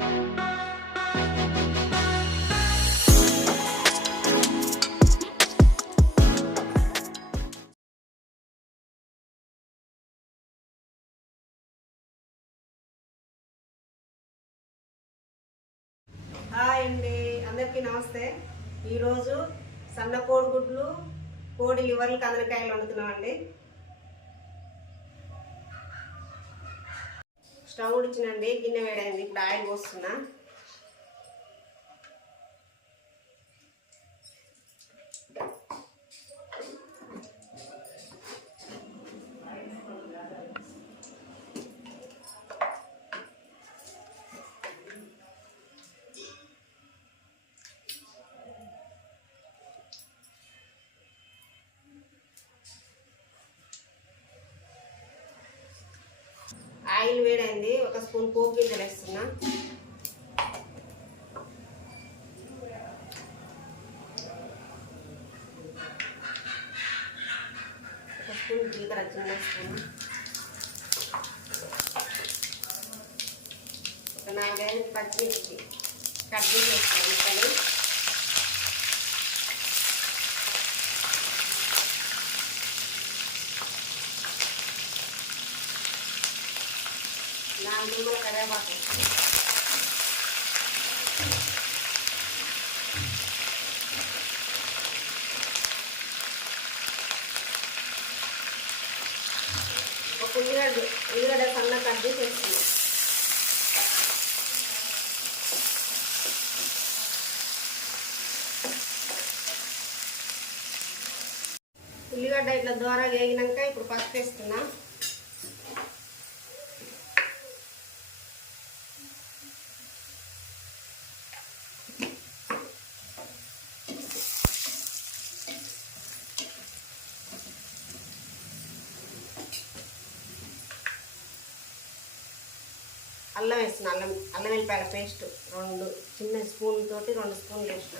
Hi అండి అందరికీ నమస్తే. ఈరోజు సన్న కోడిగుడ్లు కోడి లివర్లు కందనకాయలు వండుతున్నామండి. స్టవ్ ఉడిచినండి గిన్నె వేడైంది. ఇప్పుడు ఆయిల్ పోస్తున్నా. ఆయిల్ వేడైంది. ఒక స్పూన్ పోపు గింజలు వేస్తున్నా. ఒక స్పూన్ జీలకర్ర చిన్న స్పూన్. ఒక నాలుగైదు పచ్చిమిర్చి. కట్ చేసి వేస్తాను కరివేపాకు ఒక ఉల్లిగడ్డ ఉల్లిగడ్డ సన్న కట్ చేసి ఉల్లిగడ్డ ఇట్లా ద్వారా వేగినాక ఇప్పుడు పసుపు వేస్తున్నా అల్లం వేసిన అల్లం అల్లం వెల్లిపాయల పేస్ట్ రెండు చిన్న స్పూన్ తోటి రెండు స్పూన్లు వేసిన.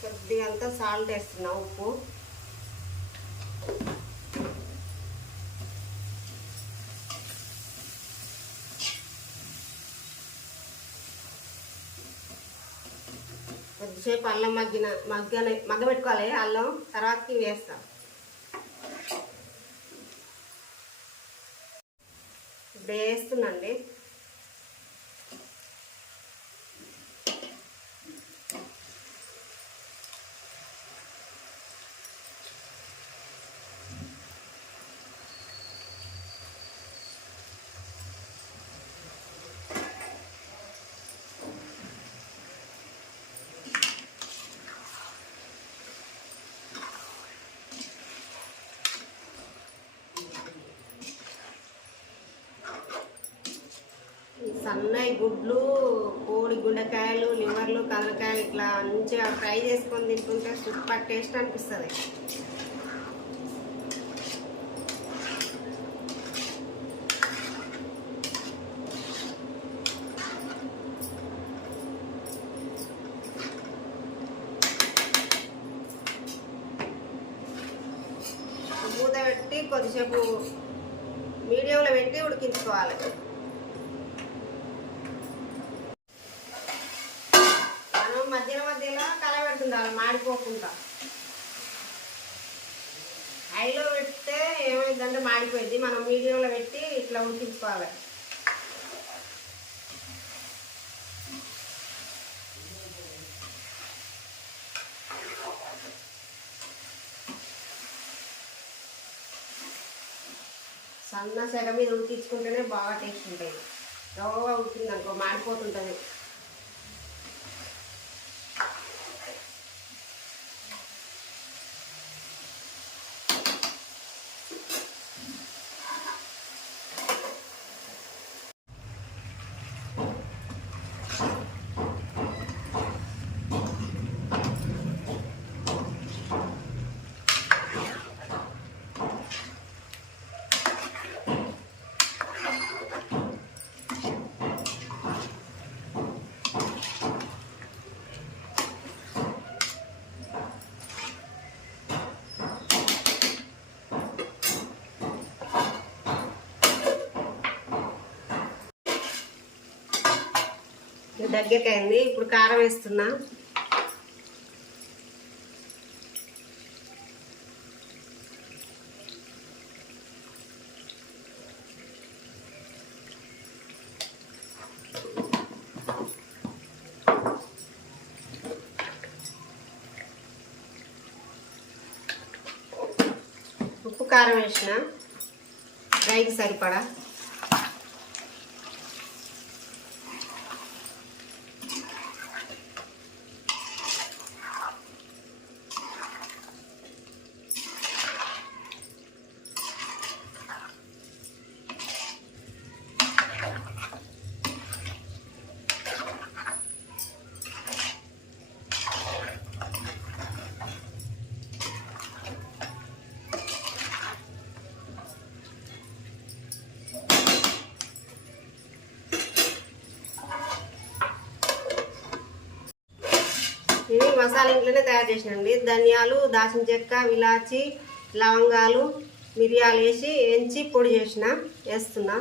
కొద్దిగా అంతా సాల్ట్ వేస్తున్నా ఉప్పు. కొద్దిసేపు అల్లం మగ్గిన మగ్గన మగ్గబెట్టుకోవాలి అల్లం తర్వాతకి వేస్తాం. ఇప్పుడు వేస్తుందండి ఉన్నాయి. గుడ్లు కోడి గుండెకాయలు లివర్లు కదలకాయలు ఇట్లా మంచిగా ఫ్రై చేసుకొని తింటుంటే సూపర్ టేస్ట్ అనిపిస్తుంది. మూత పెట్టి కొద్దిసేపు మీడియంలో పెట్టి ఉడికించుకోవాలి. కలబెడుతుండాలి మాడిపోకుండా. హైలో పెడితే ఏమైందంటే మాడిపోయింది. మనం మీడియంలో పెట్టి ఇట్లా ఉడికించుకోవాలి. సన్న సెగ మీద ఉడికించుకుంటేనే బాగా టేస్ట్ ఉంటుంది. రవ్వగా ఉడికింది అనుకో మాడిపోతుంటుంది. దగ్గరికి అయింది ఇప్పుడు కారం వేస్తున్నా. ఉప్పు కారం వేసిన. ఫ్రైకి సరిపడా. మసాలా ఇంట్లోనే తయారు చేసినండి ధనియాలు దాచిన చెక్క విలాచి లవంగాలు మిరియాలు వేసి ఎంచి పొడి చేసిన వేస్తున్నా.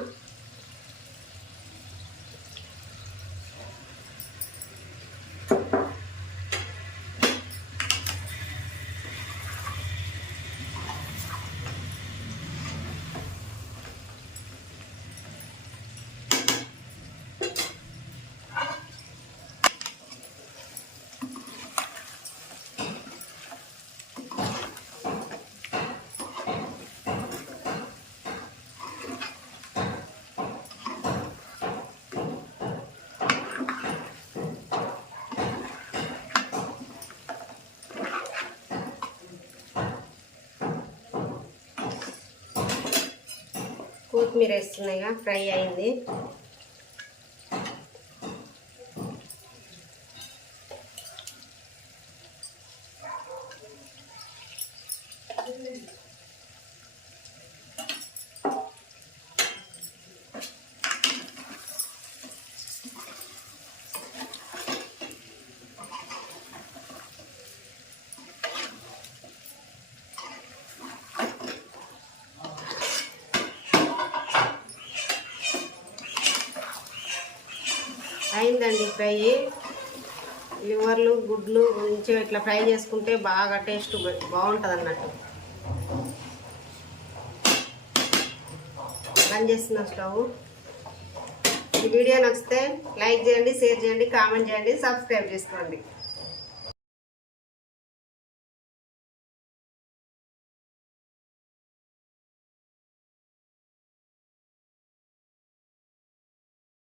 కొత్తిమీర వేస్తున్నాయిగా ఫ్రై అయింది. అయిందండి ఫ్రై. లివర్లు గుడ్లు మంచిగా ఇట్లా ఫ్రై చేసుకుంటే బాగా టేస్ట్ బాగుంటుంది అన్నట్టు బంద్ చేస్తున్న స్టవ్. ఈ వీడియో నచ్చితే లైక్ చేయండి షేర్ చేయండి కామెంట్ చేయండి సబ్స్క్రైబ్ చేసుకోండి.